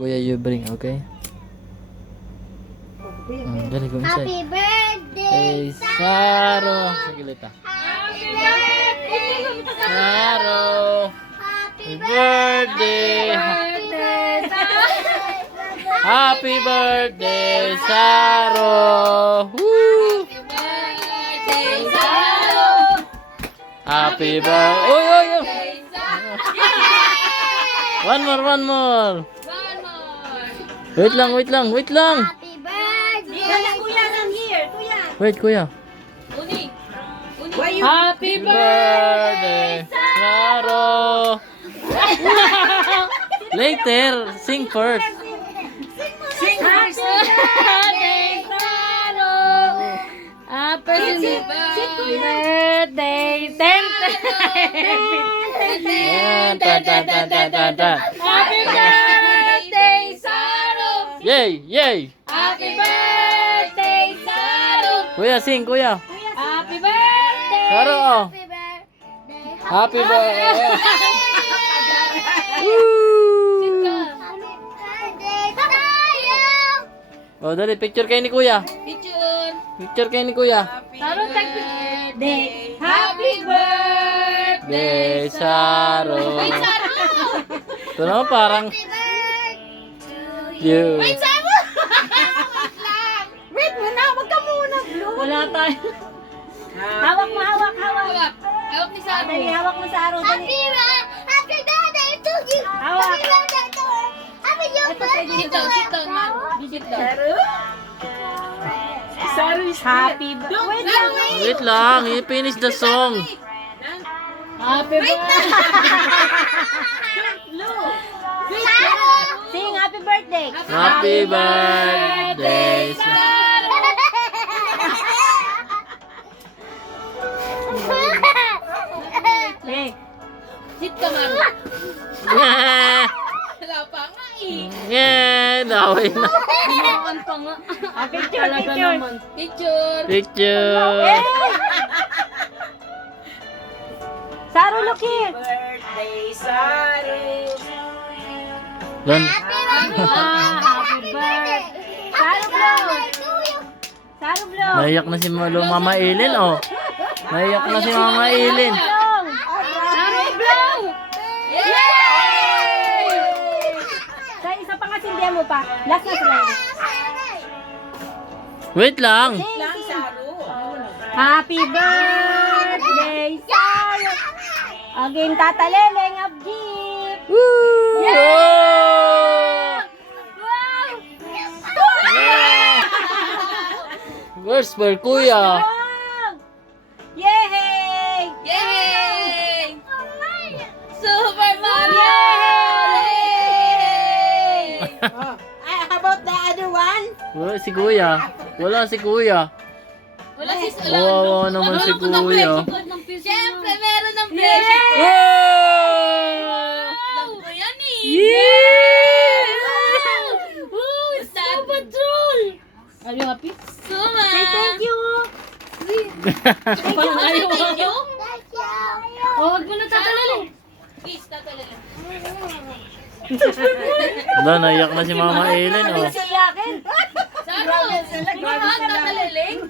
Kuya, you bring, okay? Dali, go inside. Happy birthday, Hey, Saro. Sige, lita. Happy birthday, Saro. Happy birthday. Happy birthday, Saro. Woo! Happy birthday. Oy, oy, oy. One more. Wait lang. Happy birthday. Kuya, nang here. Kuya. Wait, kuya. Happy Birthday, Saro. Later, sing first. Sing first. Happy birthday, Yan, tan. Happy birthday, Saro! Yay! Happy birthday, Saro! Kuya, sing, kuya. Happy birthday! Saro, oh. Happy birthday. Happy birthday. Oh, dali, picture kayo ni kuya. Picture! Picture kayo ni kuya. Saro, take Birthday. Happy birthday! Birthday, Saro. Wait, Saro! Ito naman parang you. Wait, Saro! Wait muna, wag ka muna, Blue. Wala tayo. Hawak mo, hawak. Hawak. Hawak ni Saro. Dali, hawak mo sa araw. Dali. Happy birthday to you. Hawak. Happy birthday to her. Happy birthday Sit to down, her. sit down, man. Sit down. Happy birthday. Wait lang. Wait lang, you finish the song. Happy birthday! Sing happy birthday. Happy birthday. Hey. Sit ka, man. Yeah, Wala pa nga eh. daway na. Kumakan pa nga. Picture, picture. Picture. Picture. Saro, look here. Don. Happy birthday. Saro, Blue. Saro, Blue. Naiyak na si Mama Eileen, oh. Naiyak na si Mama Eileen. Saro, Blue. Yay! Sa isa pa nga sindihan mo pa. Last na slide. Wait lang. Happy birthday, Saro. Again, tataleleng of gift. Woo! Where's for kuya? Yay! Yay! Super Mario! Yay! How about the other one? Wala si kuya. Wala si kuya. Wala si Wawa naman si kuya. Siyempre, meron ng friendship. Wow! Alam ko yan eh. Yeah! Wow! Star Patrol! Are you happy? Suma! Say thank you. Parang ayaw mo. Thank you. Oh, wag mo na tatalala. Please, tatalala. Wala, naiyak na si Mama Eileen, oh. Sa yakin. Saro! Hindi mo ba tatalaling?